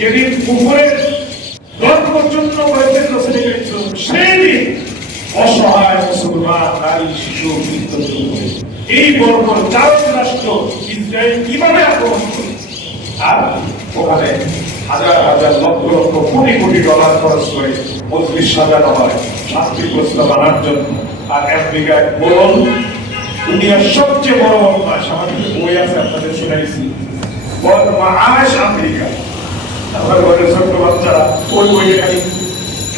যেদিন পুকুরের দর পর্যন্ত রসুলের সেদিন অসহায় মুসলমান, নারী, শিশু মৃত্যু এই বর্গ চার রাষ্ট্র ইসরায়েল কীভাবে আক্রমণ করে আর ওখানে হাজার হাজার, লক্ষ লক্ষ, কোটি কোটি ডলার খরচ করে বত্রিশ সাজানো হয়, শাস্তি প্রস্তাব আনার জন্য। আর আমেরিকায় বলুন দুনিয়ার সবচেয়ে বড় অভ্যাস আমাদের বই আছে, আপনাদের শুনাইছি। আমেরিকা। আমার ঘরের ছোট্ট বাচ্চারা ওই বইটা খালি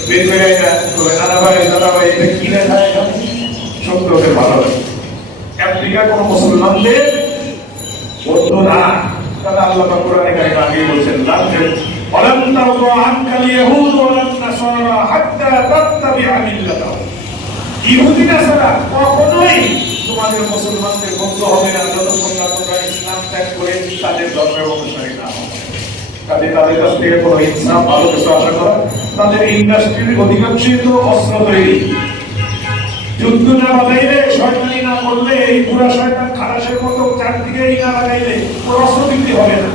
বের হয়ে যায় তবে দাদা ভাই দাদা ভাই এটা কিনে খায় না সত্য ওদের ভালো লাগে আমেরিকা কোনো মুসলমানদের বন্ধু না তারা আল্লাহ পাক কোরআনে কারিমে আগে বলছেন লাভের ولن ترضى عنك اليهود ولا النصارى حتى تتبع ملتهم ইহুদি নাসারা কখনোই তোমাদের মুসলমানদের বন্ধু হবে না যতক্ষণ না তোমরা ইসলাম ত্যাগ করে তাদের ধর্মের অনুসারী না হবে কাজে তাদের কাছ থেকে কোনো ইসলাম ভালো কিছু আশা করা, তাদের ইন্ডাস্ট্রির অধিকাংশই তো অস্ত্র তৈরি। যুদ্ধ না বাজাইলে শয়তানি না করলে, এই পুরা শয়তান খালাসের মতো চারদিকেই না লাগাইলে কোনো অস্ত্র বিক্রি হবে না।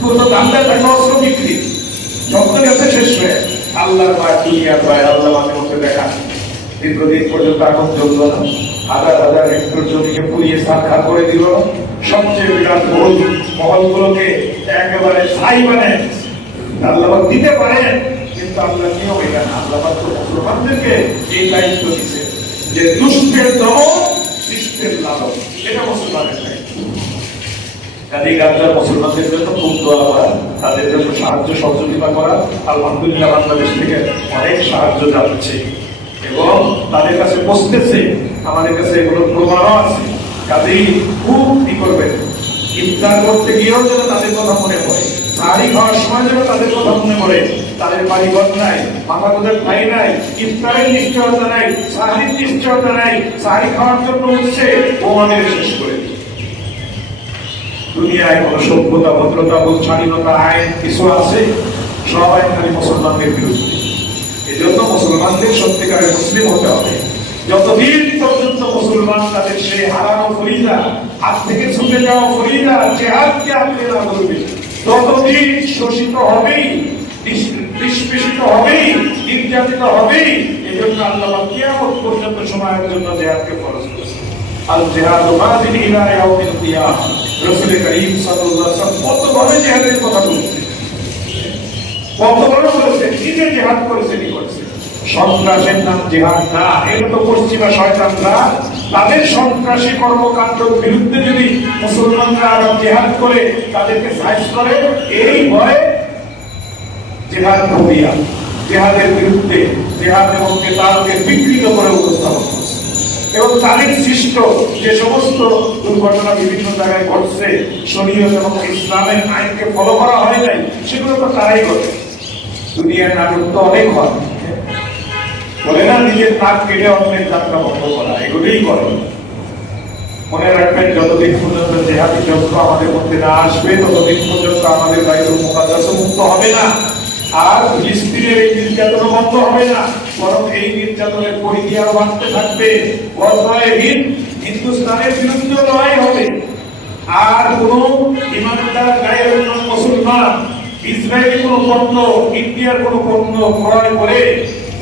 পুরো দামটা থাকবে অস্ত্র বিক্রি। যত গেছে শেষ হয়ে আল্লাহর ভয় দুনিয়ার ভয় আল্লাহ মাঝে মধ্যে দেখা। দীর্ঘদিন পর্যন্ত আগুন জ্বলল না। হাজার হাজার হেক্টর জমিকে পুড়িয়ে সাক্ষা করে দিল। সবচেয়ে বিরাট বহুল মহলগুলোকে দিতে পারেন, কিন্তু আল্লাহ না। তো মুসলমানদেরকে এই দায়িত্ব দিচ্ছে যে দুষ্টের এটা মুসলমানের মুসলমানদের জন্য খুব দোয়া করা, তাদের জন্য সাহায্য সহযোগিতা করা। আলহামদুলিল্লাহ বাংলাদেশ থেকে অনেক সাহায্য যাচ্ছে এবং তাদের কাছে পৌঁছতেছে আমাদের কাছে এগুলো প্রমাণও আছে। কাজেই খুব কি করবেন। ইফতার করতে গিয়েও যেন তাদের কথা মনে পড়ে। খাওয়ার সময় যেন তাদের কথা মনে পড়ে। তাদের বাড়িঘর নাই মাথা কোথায় ভাই নাই, ইফতারের নিশ্চয়তা নাই সাহারির নিশ্চয়তা নাই সাহারি খাওয়ার জন্য হচ্ছে বোমাদের শেষ করে। দুনিয়ায় কোন সভ্যতা, ভদ্রতা বোধ স্বাধীনতা আইন কিছু আছে সব আইন খালি মুসলমানদের বিরুদ্ধে। এই জন্য মুসলমানদের সত্যিকারের মুসলিম হতে হবে। যতদিন পর্যন্ত মুসলমান তাদের সেই হারানো ফরিদা, হাত থেকে ছুটে যাওয়া ফরিদা, জেহাদকে আঁকড়ে না ধরবে ততদিন শোষিত হবেই, নিষ- নিষ্পেষিত হবেই, নির্যাতিত হবেই এই জন্য আল্লাহ পর্যন্ত সময়ের জন্য জেহাদ সন্ত্রাসের নাম জেহাদ না এটা তো পশ্চিমা শয়তানরা তাদের সন্ত্রাসী কর্মকাণ্ডের বিরুদ্ধে যদি মুসলমানরা আবার জেহাদ করে, তাদেরকে সাইজ করে, এই ভয়ে জেহাদ ফোবিয়া জেহাদের বিরুদ্ধে জেহাদ এবং কেতালকে বিকৃত করে উপস্থাপন এবং তাদের সৃষ্ট যে সমস্ত দুর্ঘটনা বিভিন্ন জায়গায় ঘটছে, শরীয়ত এবং ইসলামের আইনকে ফলো করা হয় নাই, সেগুলো তো তারাই করে। দুনিয়ার নাটক তো অনেক হয়। বলে না নিজের নাক কেটে অন্যের যাত্রা বন্ধ করা, এগুলোই করে। মনে রাখবেন, যতদিন পর্যন্ত জেহাদি যন্ত্র আমাদের মধ্যে না আসবে, ততদিন পর্যন্ত আমাদের বাইরে মুখাদাস মুক্ত হবে না। আর ফিলিস্তিনের এই নির্যাতন বন্ধ হবে না, বরং এই নির্যাতনের পরিধি আরও বাড়তে থাকবে। বর্তমানে হিন্দুস্তানের বিরুদ্ধে লড়াই হবে। আর কোন ইমানদার গায়ের মুসলমান, ইসরায়েলি কোন পণ্য, ইন্ডিয়ার কোন পণ্য ক্রয় করে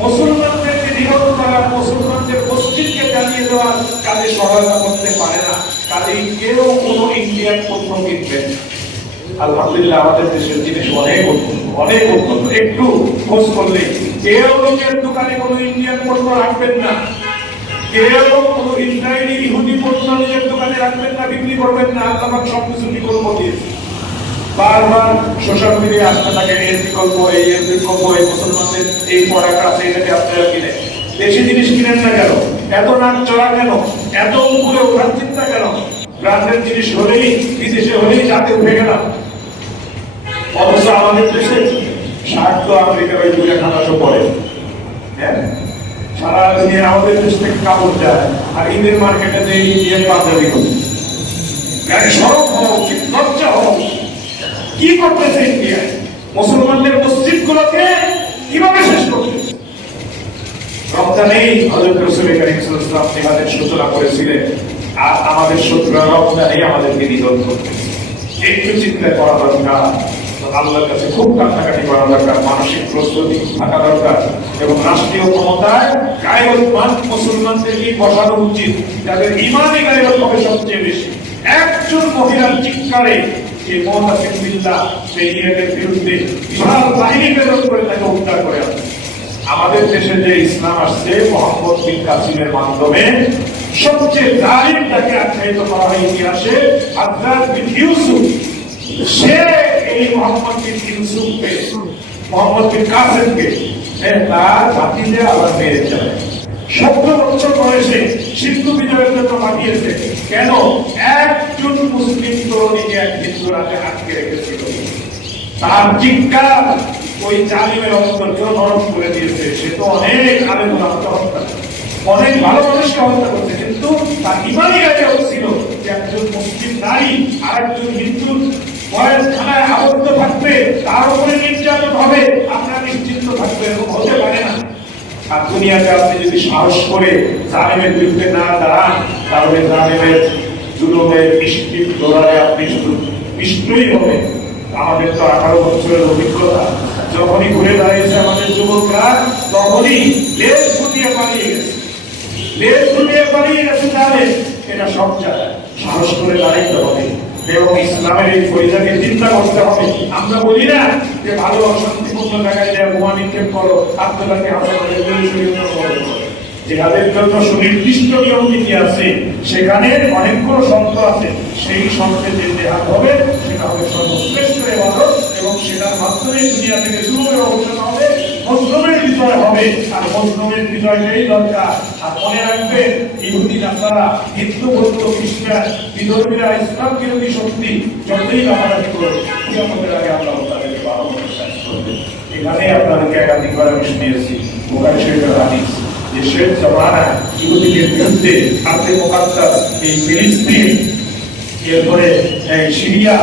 মুসলমানদেরকে নিহত করা মুসলমানদের মসজিদকে জ্বালিয়ে দেওয়ার কাজে সহায়তা করতে পারে না। কাজে কেউ কোন ইন্ডিয়ান পণ্য কিনবেন। আলহামদুলিল্লাহ, আমাদের দেশের জিনিস অনেক অনেক উন্নত। একটু খোঁজ করলে কেউ লোকের দোকানে কোনো ইন্ডিয়ান পণ্য রাখবেন না। কেউ কোনো ইসরায়েলি ইহুদি পণ্য নিজের দোকানে রাখবেন না, বিক্রি করবেন না, আল্লাহ সব কিছু বিকল্প দিয়েছে। বারবার সোশ্যাল মিডিয়া আসতে থাকে এর বিকল্প, এই এর বিকল্প, এই মুসলমানদের এই পড়াটা আছে এটাকে আপনারা কিনে। দেশি জিনিস কিনেন না কেন? এত নাক চড়া কেন? এত উপরে ওঠার চিন্তা কেন? ব্রান্ডের জিনিস হলেই, বিদেশে হলেই যাতে উঠে গেলাম অথচ আমাদের দেশে ষাট তো আমেরিকার ওই দুটা খানাসও পড়ে হ্যাঁ? সারা দুনিয়া আমাদের দেশ থেকে কাপড় যায়, আর ইন্ডিয়ান মার্কেটে যে ইন্ডিয়ান পাঞ্জাবি করে। সড়ক উচিত, লজ্জা উচিত। কি করতেছে ইন্ডিয়ায় মুসলমানদের মসজিদ গুলোকে কীভাবে শেষ করতেছে হজরত সূচনা করেছিলেন, আর আমাদের শত্রুরা আমাদেরকে নিধন করতেছে। একটু চিন্তা করা দরকার, আল্লাহর কাছে খুব করা দরকার, মানসিক প্রস্তুতি থাকা দরকার, এবং রাষ্ট্রীয় ক্ষমতায় গায়রতমান মুসলমানদেরকে বসানো উচিত, যাদের ইমানে গায়রত হবে সবচেয়ে বেশি। একজন মহিলার চিৎকারে যে সেই ইয়েদের বিরুদ্ধে বিশাল বাহিনী প্রেরণ করে তাকে উদ্ধার করে আমাদের দেশে যে ইসলাম আসছে, মোহাম্মদ বিন কাসিমের মাধ্যমে সবচেয়ে জালিম তাকে আখ্যায়িত করা হয় ইতিহাসে আজরাত বিন ইউসুফ। সে এই মোহাম্মদ বিন ইউসুফকে, মোহাম্মদ বিন কাসেমকে তার আবার অনেক ভালো মুসলিম আর একজন থাকবে তার উপরে নির্যাতন হবে আপনারা নিশ্চিন্ত থাকবে হতে দুনিয়াতে আপনি যদি সাহস করে জালিমের বিরুদ্ধে না দাঁড়ান, তাহলে জালিমের জুলুমের বৃষ্টির দোলারে আপনি শুধু নিশ্চয়ই হবে আমাদের তো আঠারো বছরের অভিজ্ঞতা। যখনই ঘুরে দাঁড়িয়েছে আমাদের যুবকরা, তখনই লেজ ফুটিয়ে পালিয়ে গেছে। লেজ ফুটিয়ে পালিয়ে গেছে তাহলে এটা সব জায়গায়। সাহস করে দাঁড়াইতে হবে। এবং ইসলামের এই ফরিদাকে চিন্তা করতে হবে। আমরা বলি না যে ভালো অশান্তিপূর্ণ জায়গায় যায় বোমা নিক্ষেপ করো, আত্মঘাতী হাসপাতালে যেহাদের জন্য সুনির্দিষ্ট নিয়ম নীতি আছে। সেখানে অনেকগুলো শর্ত আছে। সেই শর্তে যে জেহাদ হবে, সেটা হবে সর্বশ্রেষ্ঠ এবাদত এবং সেটার মাধ্যমে দুনিয়া থেকে শুরু অবসান হবে। মজলুমের বিজয় হবে, আর মজলুমের বিজয়টাই দরকার। আর মনে রাখবেন, ইহুদি নাসারা, হিন্দু, বৌদ্ধ, খ্রিস্টান, বিধর্মীরা ইসলাম বিরোধী শক্তি, যতই লাফালাফি করবে কিয়ামতের আগে আমরা তাদেরকে করবে। এখানে আপনাদেরকে একাধিকবার আমি শুনিয়েছি বোকারি শরীফের হাদিস। যে শেখ জমানা ইহুদিদের বিরুদ্ধে হাতে মোকাদ্দাস এই ফিলিস্তিন, এরপরে সিরিয়া,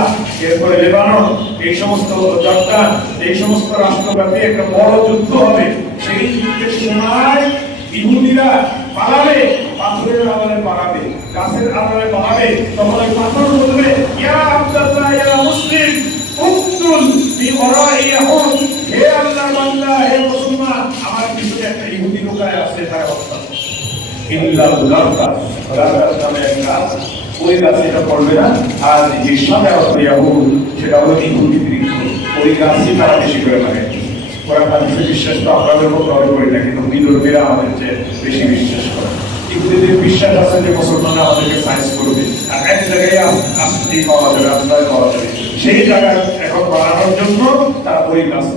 এরপরে লেবানন এই সমস্ত জর্দান এই সমস্ত রাষ্ট্রব্যাপী একটা বড় যুদ্ধ হবে সেই যুদ্ধের সময় ইহুদিরা পালাবে, পাথরের আড়ালে পালাবে, গাছের আড়ালে পালাবে, তখন ওই পাথর বলবে, ইয়া ইয়া মুসলিম উক্তুল বি হে বান্দা, হে মুসলমান, আমার পিছনে একটা ইহুদি লুকায় আছে, তার হত্যা করো। ইল্লাল গারকা গারকা নামে এক গাছ ওই এটা পড়বে না আর যে সাদা ইয়াহুদ সেটা হলো ইহুদি বৃক্ষ ওই গাছই তারা বেশি করে লাগে ওরা তাদের বিশ্বাস, তো আপনাদের করি না কিন্তু আমাদের চেয়ে বেশি বিশ্বাস করে। ইহুদিদের বিশ্বাস আছে যে মুসলমানরা আমাদেরকে সাইন্স করবে, আর এক জায়গায় পাওয়া যাবে পাওয়া যাবে। সেই জায়গা এখন বাড়ানোর জন্য তারা ওই গাছ